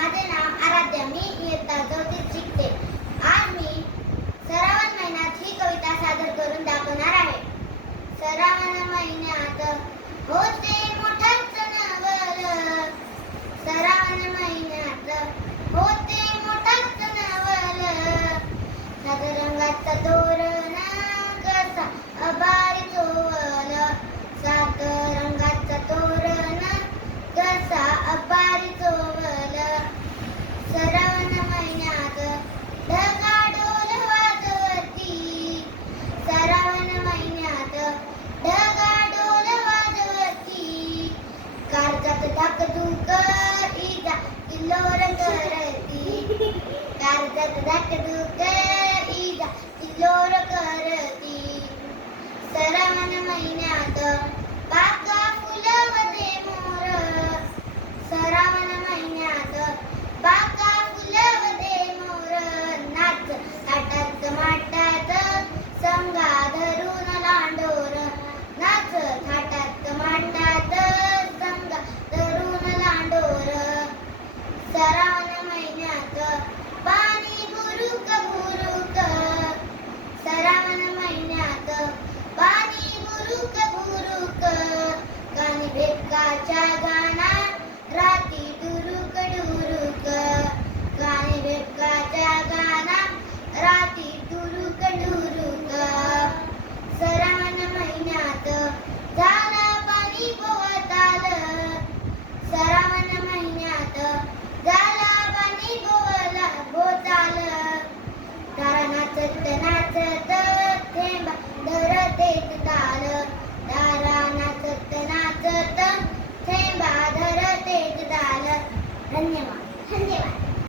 माझे नाव आराध्या. मी इयत्ता 4थीत शिकते. आज मी श्रावण महिन्यात ही कविता सादर करून दाखवणार आहे. श्रावण महिन्यात होते मोठंच नवल, श्रावण महिन्यात होते मोठंच नवल. सात रंगाचा तोरण कसा अबारी चोवल, सात रंगाचा तोरण कसा अबारी चोवल. श्रावण महिन्यात ढगा डोल वाजवती, श्रावण महिन्यात ढगा डोल वाजवती. कारजात धाकधूक इजा किल्लोर करती, कारजात धाकधूक इजा किल्लोर करती. श्रावण महिन्यात बागा फुलवते मोर, श्रावण महिन्यात बागा फुलवते मोर. नाच थाटात माटात संगा धरून लांडोर, नाच थाटात माटात संगा धरून लांडोर. श्रावण महिन्यात पाणी बुरुक बुरुक, श्रावण महिन्यात पाणी बुरुक बुरुक. कानी बेकाच्या गाना राती डुरुक डुरुक, कानी बेकाच्या गाना राती डुरुक डुरुक. श्रावण महिन्यात झालं पाणी बोवताल, श्रावण महिन्यात झालं पाणी बोवताल. तारा नाचत नाचत थेंबा धरतेत ताल, तारा नाचत नाचत थेंबा धरतेत ताल. धन्यवाद.